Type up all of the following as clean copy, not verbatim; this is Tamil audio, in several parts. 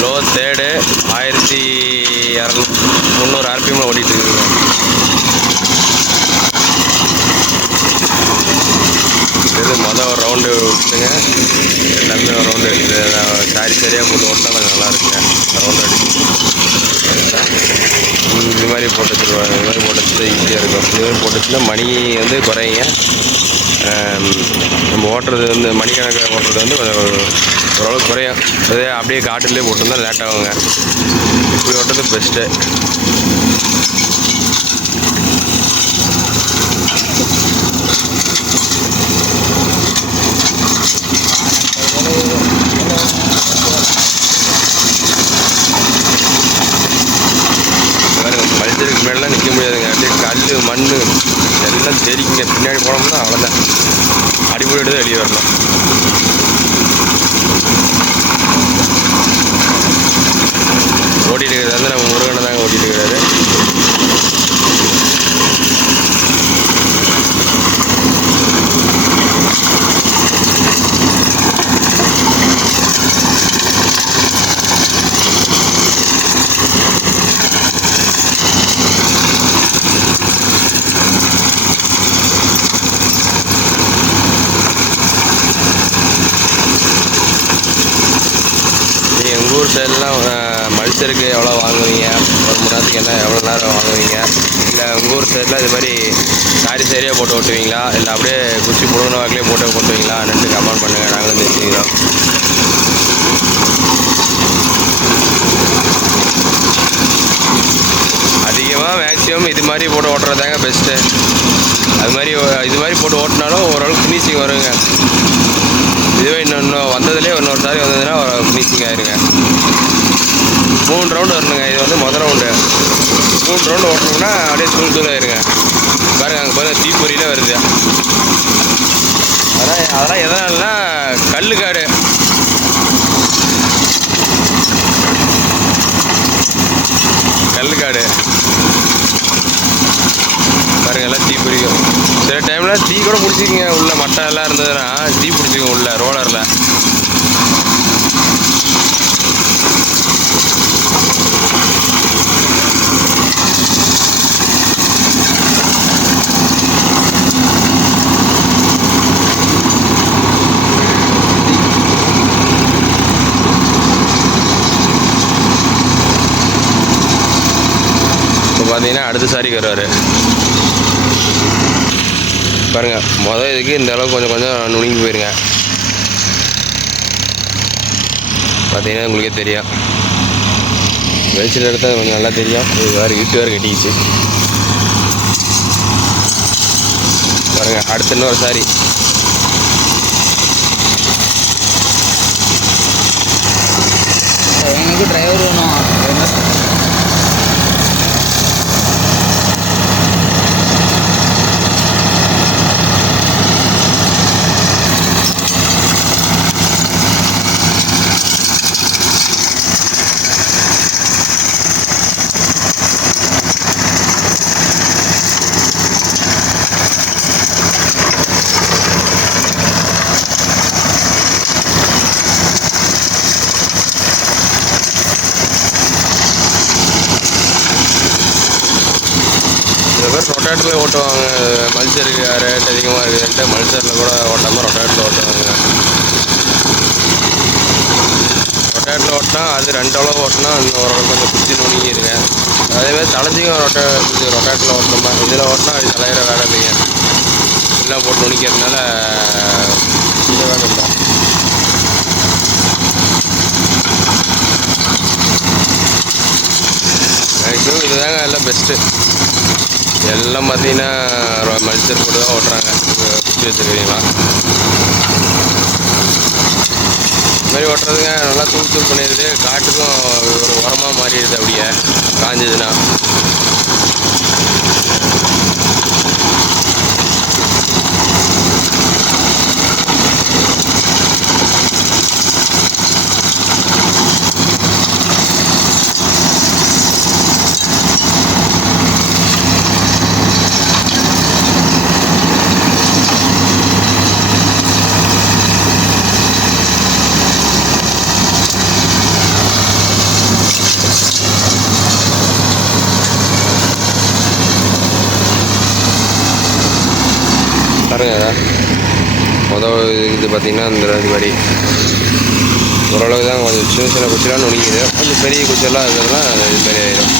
லோ தேர்டு 1200 ஆர்பிஎம்ல ஓடிட்டு இருக்குங்க. இது மொதல் ஒரு ரவுண்டு விட்டுங்க, எல்லாமே ஒரு ரவுண்டு சரியாக போட்டு ஓட்டினா கொஞ்சம் நல்லா இருக்குங்க. ரவுண்டு அடிச்சு இது மாதிரி போட்டு வச்சுருவாங்க. இது மாதிரி போட்டு வச்சுட்டு ஈஸியாக இருக்கும். இது மாதிரி போட்டு வச்சுன்னா மணி வந்து குறையுங்க. நம்ம ஓட்டுறது வந்து மணிக்கணக்காக ஓட்டுறது வந்து கொஞ்சம் ஓரளவுக்கு குறையும். அதே அப்படியே காட்டுலேயே போட்டிருந்தா லேட் ஆகுங்க. இப்படி ஓட்டுறது பெஸ்ட்டு. பல்சருக்கு முன்னாடிலாம் நிற்க முடியாதுங்க. அப்படியே கல் மண் எல்லாம் தெரிக்குங்க. பின்னாடி போனோம்னா அவ்வளோதான், அடிப்படையிட்டு தான் வெளியே வரணும். ஓட்டிகிட்டு இருக்கிறது வந்து நம்ம முருகனை தாங்க ஓட்டிகிட்டு இருக்கிறாரு. எங்கள் ஊர் சைட்லாம் மல்சருக்கு எவ்வளோ வாங்குவீங்க, ஒரு மணி நேரத்துக்கு என்ன எவ்வளோ நேரம் வாங்குவீங்க, இல்லை உங்கள் ஊர் சைடில் இது மாதிரி சரியாக போட்டு ஓட்டுவீங்களா, இல்லை அப்படியே குச்சி முழுங்கின வாக்கிலே போட்டு ஓட்டுவீங்களா என்னென்னு கமெண்ட் பண்ணுங்கள். நாங்களும் தெரிஞ்சுக்கிறோம். அதிகமாக மேக்ஸிமம் இது மாதிரி போட்டு ஓட்டுறதாங்க பெஸ்ட்டு. இது மாதிரி போட்டு ஓட்டினாலும் ஓரளவுக்கு ஃபினிஷிங் வருங்க. இதுவே இன்னும் வந்ததுலேயே இன்னொரு சாரி வந்ததுன்னா ஃபினிஷிங் ஆயிருங்க. 3 ரவுண்டு வரணுங்க. இது வந்து முதல் ரவுண்டு. 3 ரவுண்டு ஓட்டணும்னா அப்படியே தூள் ஆயிருங்க. பாருங்க, அங்கே பாருங்க தீப்பொறியில வருது. அதெல்லாம் எதனாலனா கல்லுக்காடு. பாருங்க எல்லாம் தீ பிடிக்கும். சில டைமில் தீ கூட பிடிச்சிக்கிங்க. உள்ள மட்டை எல்லாம் இருந்ததுன்னா தீ பிடிச்சிக்கும் உள்ள ரோலரில். இப்போ பார்த்தீங்கன்னா அடுத்த சாரிக்கு வருவார். பாருங்க, இதுக்கு இந்த அளவுக்கு கொஞ்சம் நுணுங்கி போயிருங்க. பார்த்தீங்கன்னா உங்களுக்கே தெரியும். வெளிச்சல் எடுத்தால் கொஞ்சம் நல்லா தெரியும். வேறு இட்டு வேறு கட்டிக்கிச்சு. பாருங்க, அடுத்த இன்னொரு சாரி. எனக்கு டிரைவர் வேணும். சில பேர் ரொட்டேட்டரில் ஓட்டுவாங்க. மல்சருக்கு ரேட் அதிகமாக இருக்குதுன்ட்டு மல்சரில் கூட ஓட்டாமல் ரொட்டேட்டரில் ஓட்டுவாங்க. ரொட்டேட்டரில் ஓட்டினா அது 2 அளவு ஓட்டினா இன்னும் ஓரளவு கொஞ்சம் குச்சி நுணுங்கிடுங்க. அதேமாதிரி தலைஞ்சிக்கும் ரொட்டேட்டரில் ஓட்டணுமா. இதில் ஓட்டினா அது தலையிற வேலை இல்லைங்க. எல்லாம் போட்டு நுணிக்கிறதுனால இந்த வேலை இல்லை. மேக்ஸிமம் இதுதாங்க எல்லாம் பெஸ்ட்டு. எல்லாம் பார்த்தீங்கன்னா மல்சர் போட்டு தான் ஓட்டுறாங்க. குச்சி வச்சுருக்கீங்களா இது மாதிரி ஓட்டுறதுங்க. நல்லா தூள் பண்ணிடுது. காட்டுக்கும் ஒரு உரமாக மாறிடுது. அப்படியே காஞ்சதுன்னா பாருங்கள். இது பார்த்திங்கன்னா இந்த இது மாதிரி ஓரளவுக்கு தான் கொஞ்சம் சின்ன சின்ன குச்சிலாம் நுணுங்கிது. கொஞ்சம் பெரிய குச்செல்லாம் இருக்கிறதுலாம் இது மாதிரி ஆயிடும்.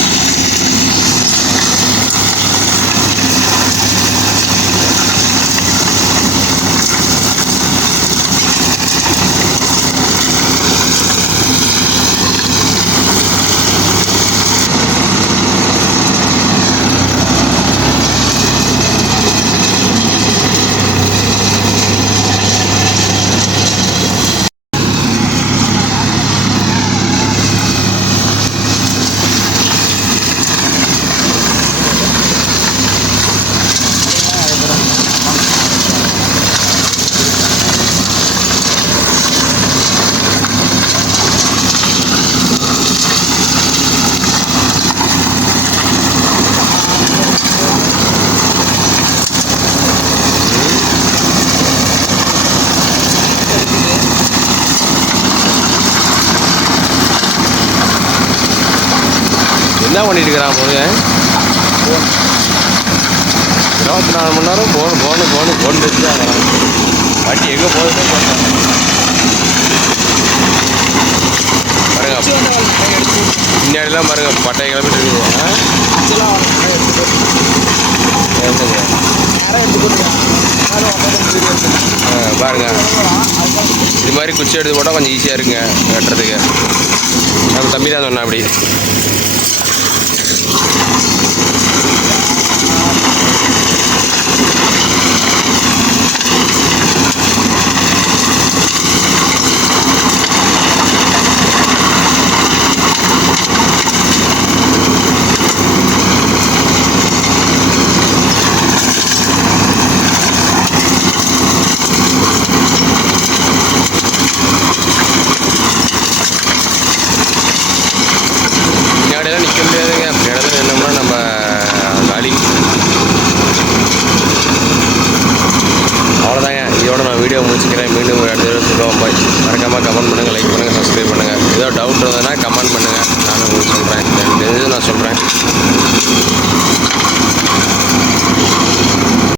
என்ன பண்ணிட்டு இருக்கிறான் முருகன்? 24 மணி நேரம் போன் வச்சு ஆகிறான். வண்டி எங்கே போகுதுன்னு பார்த்தேன் பாருங்க. பின்னாடிலாம் பாருங்க பட்டை கிளம்பிட்டு இருக்குது. பாருங்க இது மாதிரி குச்சி எடுத்து போட்டால் கொஞ்சம் ஈஸியாக இருக்குங்க வெட்டுறதுக்கு. நம்ம தம்பி தான் சொன்னேன் அப்படி. பின்னாடியெல்லாம் நிற்க முடியாதுங்க. அப்படி இடத்துல நின்னோம்னா நம்ம காலி. அவ்வளோதாங்க. இதோட நான் வீடியோ முடிச்சுக்கிறேன். மீண்டும் ஒரு இடத்துல சொல்லுவோம். பாய். மறக்காமல் கமெண்ட் பண்ணுங்கள், லைக் பண்ணுங்கள், சப்ஸ்கிரைப் பண்ணுங்கள். ஏதோ டவுட் இருந்ததுன்னா கமெண்ட் பண்ணுங்கள். நானும் முடிச்சு